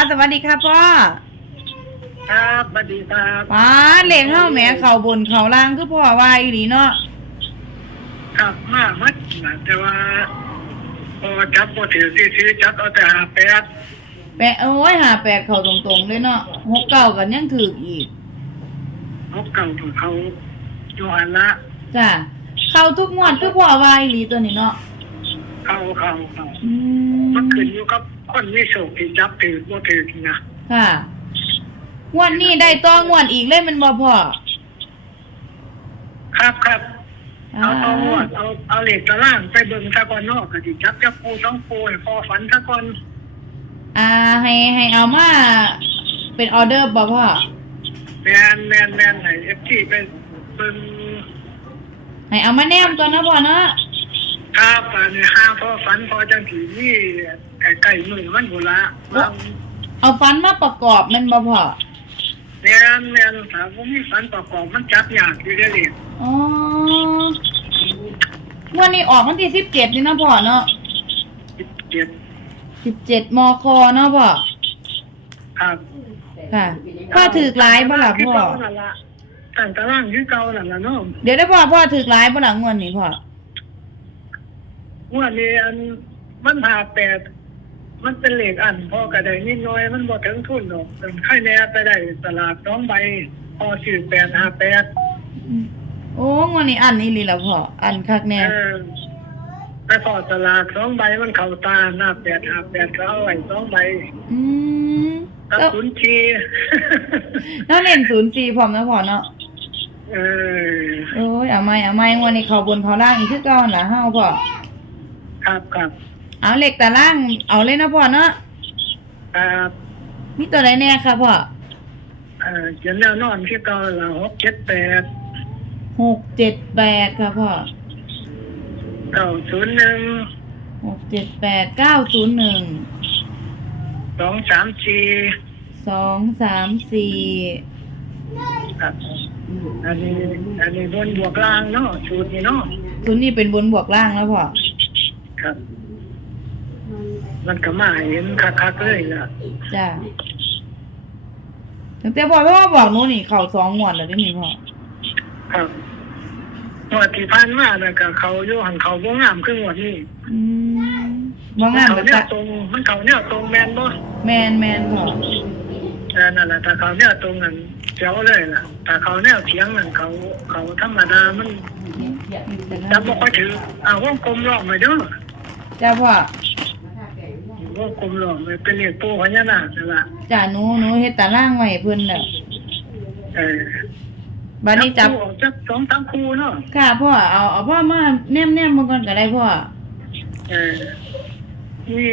ค่ะสวัสดีค่ะพ่อครับสวัสดีครับป้าเลขเฮาแหมเข่าบนเข่าล่างคือพ่อว่าอีหลีเนาะครับมากมัดนะแต่ว่าพอจับพอถือที่ซื้อจับเอาแต่หาแปดแปะโอ้ยหาแปดเข่าตรงๆเลยเนาะหกเก้ากันยังถืออีกเขาเก่าของเขาอยู่หันละจ้ะเข้าทุกงวดคือพ่อว่าอีหลีตัวนี้เนาะเขาเขาเขาอืมันมขึ้นอยู่กับ คนมีโชคที่จับถือบ่ถือนะค่ะงวดนี้ได้ต่องวดอีกเลยแมันบ่พ่อครับครับอ่าเอาเอางวดเอาเอาเหล็กตะล่างไปเบิ่งซะก่อนเนอกก็สิจับจับปูสองปูให้พอฝันซะก่อนอ่าให้ให้เอามาเป็นออเดอร์บ่พ่อแมนแมนแมนให้เอฟทีไปเบิ่งให้เอามาแนมตัวนะพ่อเนาะครับอันนี้ห้าพอฝันพอจังสีนี่ ไก่ไก่มือมันโบละบางเอาฟันมาประกอบแมันบ่พ่อแมนแมนถามว่ามีฝันประกอบมันจับยากอยู่เด้อเลยอ๋อวันนี้ออกวันที่สิบเจ็ดนี่เนาะพ่อเนาะเจ็ดสิบเจ็ดมคเนาะพ่อครับค่ะพ่อถือกหลายบ่ล่ะพ่อต่างตารางคือเก่านั่นล่ะเนาะเดี๋ยวได้พ่อพ่อถือกหลายบ่ล่ะงวดนี้พ่องวดนี้อันมันหาแปด มันเป็นเหล็กอันพอก็ได้นิดหน้อยมันบ่ถึงทุนหรอกเป็นไข่แน่ไปได้ตลาดน้องใบพอซื้อแปดหาแปดอืมโอ้งวดนี้อันนี้ลีละพ่ออันคักแน่เออไปพอตลาดสองใบมันเข้าตาหน้าแปดหาแปดก็เอาไว้สองใบอืมกระแล้วสุนชีแล้วเล่นศูนย์สี่พร้อมนะพ่อเนาะเออโอ้ยเอาไม่เอาไม่งวดนี้เขาบนเขาล่างอีกคือเก่าหั่นล่ะเฮาพ่อครับครับ เอาเหล็กแต่ล่าง เอาเลยนะพ่อเนาะครับมีตัวไหนแน่ค่ะพ่อเออเขียนแนวนอนที่เก่าละหกเจ็ดแปดหกเจ็ดแปดค่ะพ่อเก้าศูนย์หนึ่งหกเจ็ดแปดเก้าศูนย์หนึ่งสองสามสี่สองสามสี่ครับอันนี้อันนี้บนบวกล่างเนาะสูตรนี้เนาะศูนย์นี่เป็นบนบวกล่างแล้วพ่อครับ มันก็มาเห็นคักๆเลยล่ะจ้าตั้งแต่พ่อเพราะว่าบอกหนู้นนี่เข่าสองงวดแล้วได้นี่พ่อครับงวดที่ผ่านมาน่ะก็เขาอยู่หันเขาบ่งามคืองวดนี้อืมว่างามเขาแบบเนี่ยว่าตรงมันเขาเนี่ยตรงแมนบ่แมนแมนพ่อเออนั่นแหละแต่เขาเนี่ยตรงนั้นเจ๋วเลยล่ะแต่เขาเนี่ยเถียงนั่นเขา เขาธรรมดามันจับบ่ค่อยถืออ่าวงกลมรอบไปเด้อจ้าพ่อ วงกลมรอบไปเป็นเหลขโป้พญานาคนั่นล่ะจ้าหนูหนูเฮ็ดตารางไว้ให้เพิ่นแล้วเออบัดนี้จับ ออกจับสองสามคู่เนาะค่ะพ่อเอาเอาพ่อมาแนมแนมมาก่อนก็ได้พ่อเออนี่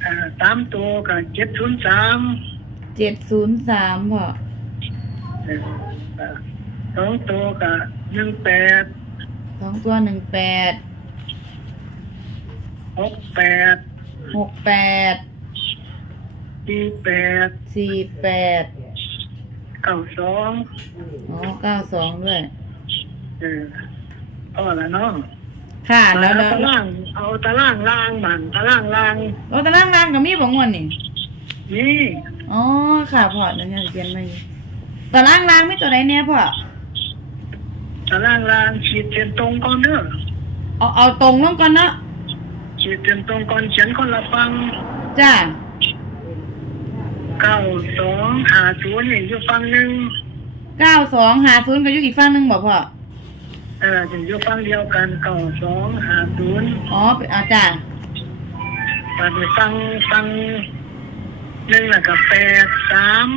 เอ่อสามตัวกับเจ็ดศูนย์สามเจ็ดศูนย์สามพ่อเออเอ่อสองตัวกับหนึ่งแปดสองตัวหนึ่งแปดหกแปด หกแปดสี่แปดสี่แปดเก้าสองอ๋อเก้าสองด้วย เออพอแล้วเนาะค่ะแล้วเอาแล้วตาราง เอาตารางล่างบันตารางล่าง โอ้ตารางล่างก็มีบ่งวนนี่นี่อ๋อค่ะพ่อเดี๋ยวจะเขียนมาอยู่ตารางล่างมีตัวไหนเนี่ยพ่อตารางล่างขีดเส้นตรงก่อนเด้อเอาเอาตรงลงก่อนเนาะ ขีดเส้นตรงก่อนเขียนคนละฟังจ้าเก้าสองหาศูนย์นี่อยู่ฟังหนึ่งเก้าสองหาศูนย์ก็อยู่อีกฝั่งหนึงบ่พ่อ เออจะอยู่ฟังเดียวกันเก้าสองหาศูนย์อ๋อเป็นอาจ้าตอนนี้ฟังฟังหนึ่งแล้วก็แปดสาม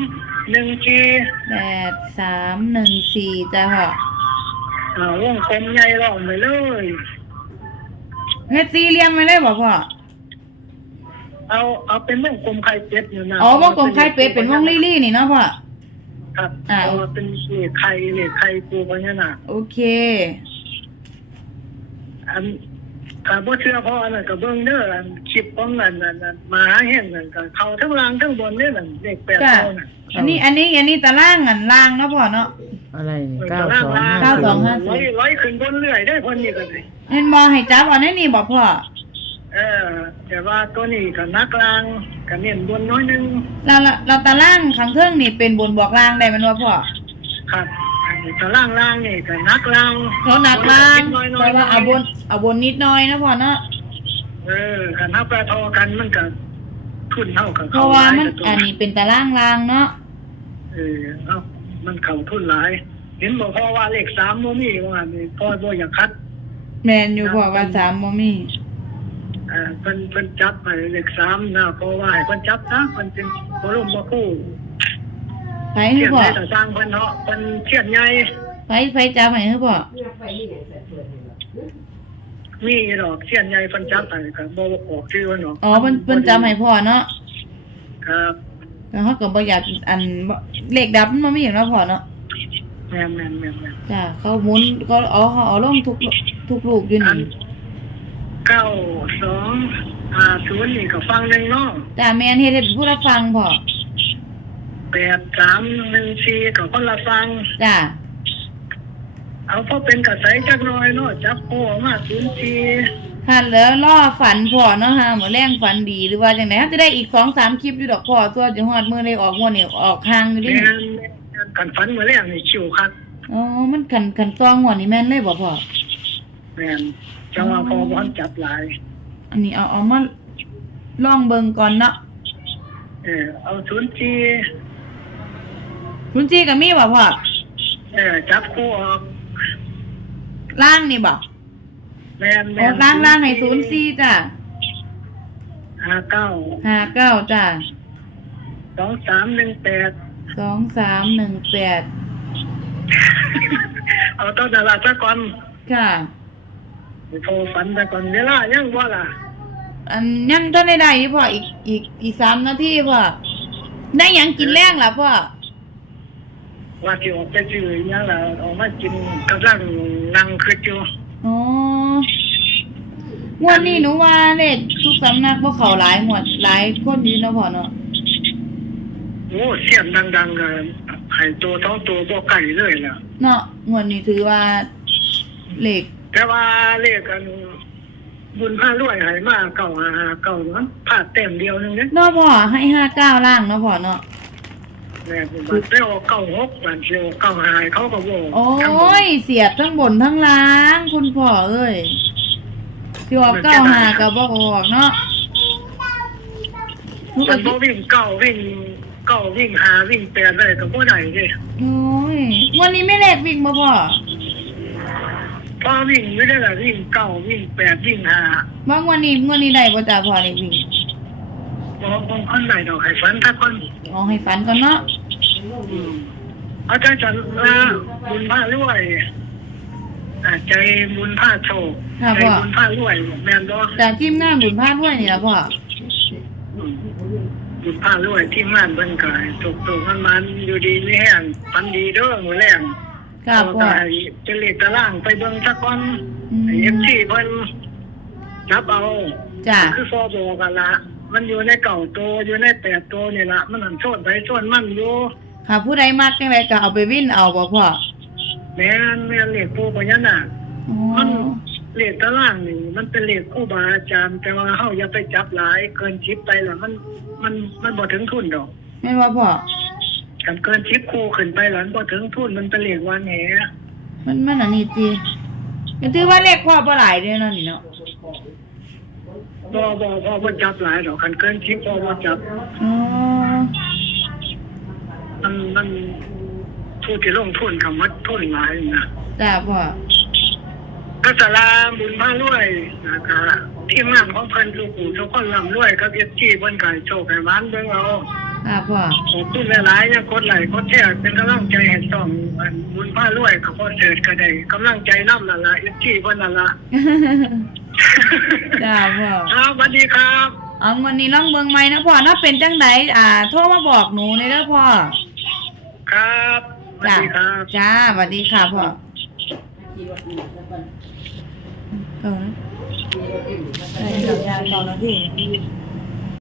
หนึ่งสี่แปดสามหนึ่งสี่จ้าพ่ออ่าวงกลมใหญ่รอบไปเลย เฮ็ดสี่เหลี่ยมไปเลยบ่พ่อเอาเอาเป็นวงกลมไข่เป็ดอยู่นะอ๋อวงกลมไข่เป็ดเป็นวงลี่ลี่นี่เนาะพ่อครับอ่าเอาเป็นเหล็กไข่เหล็กไข่ปูพญานาคโอเคอันกาบ่เชื่อพ่อน่ะก็เบิ่งเด้ออันคลิปของนั่นนั่นนั่นหมาแห้งนั่นก็เข้าทั้งล่างทั้งบนเด้อนั่นเลขแปดจ้ะเท่าน่ะอันนี้อันนี้อันนี้ตารางอันล่างเนาะพ่อเนาะ อะไรนี่เออเก้าล่างสองล่างเก้าสองห้า ร้อยร้อยขึ้นบนเรื่อยได้อเพิ่นนี่ก็ได้เห็นบ่ให้จับเอาในนี่บ่พ่อเออ แต่ว่าตัวนี้ก็นักล่างก็เน้นบนน้อยหนึงเราเราเราตารางข้างเทิงนี่เป็นบนบอกล่างได้แมันว่าพ่อครับอันนี้ตารางล่างนี่ก็นักล่างเขาหนักล่างน้อยๆแต่ว่าเอาบนเอาบนนิดหน้อยนะพ่อเนาะเออคันถ้าแปรทอกันมันก็ทุนเท่ากับเพเขาราะว่ามันหลยตัวอันนี้เป็นตารางล่างเนาะ เออเอ้า มันเข่าทุนหลาย เห็นบอกพ่อว่าเลขสามโมมีว่านี่พ่อบ่อยากคัดแมนอยู่พ่อว่าสามบ่มีเอ่อเพิ่นเพิ่นจับให้เลขสามนะเพราะว่าให้เพิ่นจับนะเพิ่นเป็นบ่ร่มบ่คู่ไผเทีคืยอนพ่อให้แต่สร้างเพิ่นเนาะเพิ่นเทียนใหญ่ไผไผจับให้คือพ่อมีดอกเทียนใหญ่เพิ่นจับให้ก็บ่ออกชื่อเพิ่นเนาะอ๋อเพิ่นเพิ่นจับให้พ่อเนาะครับ แล้วเขาก็บ่อยากอันบ่เลขดับมันบ่มีอย่างเนาะพ่อเนาะแม่นแม่นแม่นแม่นจ้ะเขาหมุนก็เอาเขาเอาลงทุกทุกลูกอยู่อันนี่เก้าสองห้าศูนย์นี่ก็ฟังหนึ่งเนาะจ้ะแม่นเฮ็ดให้ผู้รับฟังพ่อแปดสามหนึ่งสี่ก็คนละฟัง จ้ะเอาพอเป็นกระแสจักหน่อยเนาะจับโอ้มาศูนย์สี่ คันแล้วรอฝันพ่อเนาะฮะหมอแรงฝันดีหรือว่าจังได๋จะได้อีก2 3คลิปอยู่ดอกพ่อตัวจะฮอดมื้อเลยออกงวดนี่ออกห่างอยู่ดิแม่นแม่นกันฝันเมื่อแรกนี่ชิวคักอ๋อมันคันคันซองงวดนี่แม่นเลยบ่พ่อแม่นจังว่าพอบ่ทันจับหลาย อันนี้เอาเอามาลองเบิ่งก่อนเนาะเออเอาศูนย์สี่คุณจีก็มีบ่พ่อเออจับคู่ออกล่างนี่บ่ แม่นโอ้แม่นล่างล่างให้04จ้ะห้าเก้า59จ้ะสองสามหนึ่งแปด2318เอาต้นดาราซะก่อนค่ะ โทรฝันไปก่อนเวลายังว่าล่ะอันยังต้นได้ได้อยู่พ่ออีกอีกอีกสามนาทีพ่อได้หยังกินแรงล่ะพ่อว่าที่ออกไปซื้ออหยังล่ะออกมากินกำลังนั่งคืออยู่อ๋อ งวดนี้หนูว่าเลขทุกสำนักบ่เข้าหลายหมวดหลายคนอยู่เนาะพ่อเนาะโอ้เสียงดังๆกันให้ตัวท้องตัวบ่ไก่เลยล่ะ เนาะงวดนี้ถือว่าเลขแต่ว่าเลขกัน บุญพารวยให้มาเก่าหาเก่ามันพลาดเต็มเดียวนึงเนี่ยเนาะพ่อให้ห้าเก้าล่างเนาะพ่อเนาะแม่ผมมันไปออกเก้าหกบันเชียวเก้าหายเขาก็บอกโอ้ยเสียบทั้งบนทั้งล่าง คุณพ่อเอ้ย ที่ออกเก้าหาก็บ่ออกเนาะหนูมัก็นสิบ่วิ่งเก้าวิ่งเก้าวิ่งหาวิ่งแปดอะไรก็บ่ได้เด้โอ้ยงวันนี้ไม่เลขวิ่งบ่พ่อพอวิ่งไม่ได้ละวิ่งเก้าวิ่งแปดวิ่งหาบางวันนี้งวันนี้ได้บ่จ้าพ่อเลขวิ่งบางบางคนไหนดอกให้ฝันถ้าคนเอาให้ฝันก่อนเนาะ อืมอาจารย์จันว่าบุญพารวย อ่าใจบุญพาโชคค่ะใจพ่อ บุญพารวยแม่นบ่จากทีมงานบุญพาด้วยนี่ล่ะพ่อ อืมบุญพารวยที่งานเบิ่นก็ให้ตกตกมันมันอยู่ดีมีแห้งฝันดีเด้อมื้อแรงค่ะพ่อก็ให้จะเลขตารางไปเบิ่งสักก่อนอืมให้ FC เพิ่นนับเอา จ้าคือฟอบอกกันละ มันอยู่ในเก่าโตวอยู่ในแปดโตวนี่ละ มันหันโซนไปโซนมันอยู่ค่ะผู้ใดมักจังไดก็เอาไปวิ่นเอาบ่พ่อ แม่นแม่นเลขปูปัญญานาคอ๋อมันเลขตารางนี่มันเป็นเลขครูบาอาจารย์ แต่ว่าเฮาอย่าไปจับหลาย เกินชิปไปละมันมันมันบ่ถึงทุนดอกแม่นว่าพ่อกันเกินชิปคู่ขึ้นไปแล้วมันบ่ถึงทุนมันเป็นเลขวันแหมันมันอันนี้ติก็ถือว่าเลขพ่อบ่หลายเด้อเนาะนี่เนาะบ่บ่บ่บ่จับหลายดอกกันเกินชิปบ่บ่จับ อ๋อ มันมัน ผู้ที่ลงทุนคำว่าทุนหลายนะจ้าพ่อก็สลาบุญพารวยนะคะทีมงานของเพิ่นทุกผู้ทุกคนร่ำรวยกับเอฟจีเพิ่นก็ให้โชคให้หวานเบิ่งเอาค่ะพ่อขอบคุณหลายๆอย่ากดไลค์กดแชร์เป็นกำลังใจให้ช่องอันบุญพารวยกับพ่อเสิร์ชก็ได้กำลังใจนำนั่นล่ะเอฟจีเพิ่นนั่นล่ะจ้าพ่อครับสวัสดีครับเอาวันนี้ลองเบิ่งใหม่นะพ่อเนาะเป็นจังไดอ่า โทรมาบอกหนูในเด้อพ่อ ครับ สวัสจ้าดีครับ จ้าสวัสดีค่ะพ่อเออได้ดอกยางต่อนาที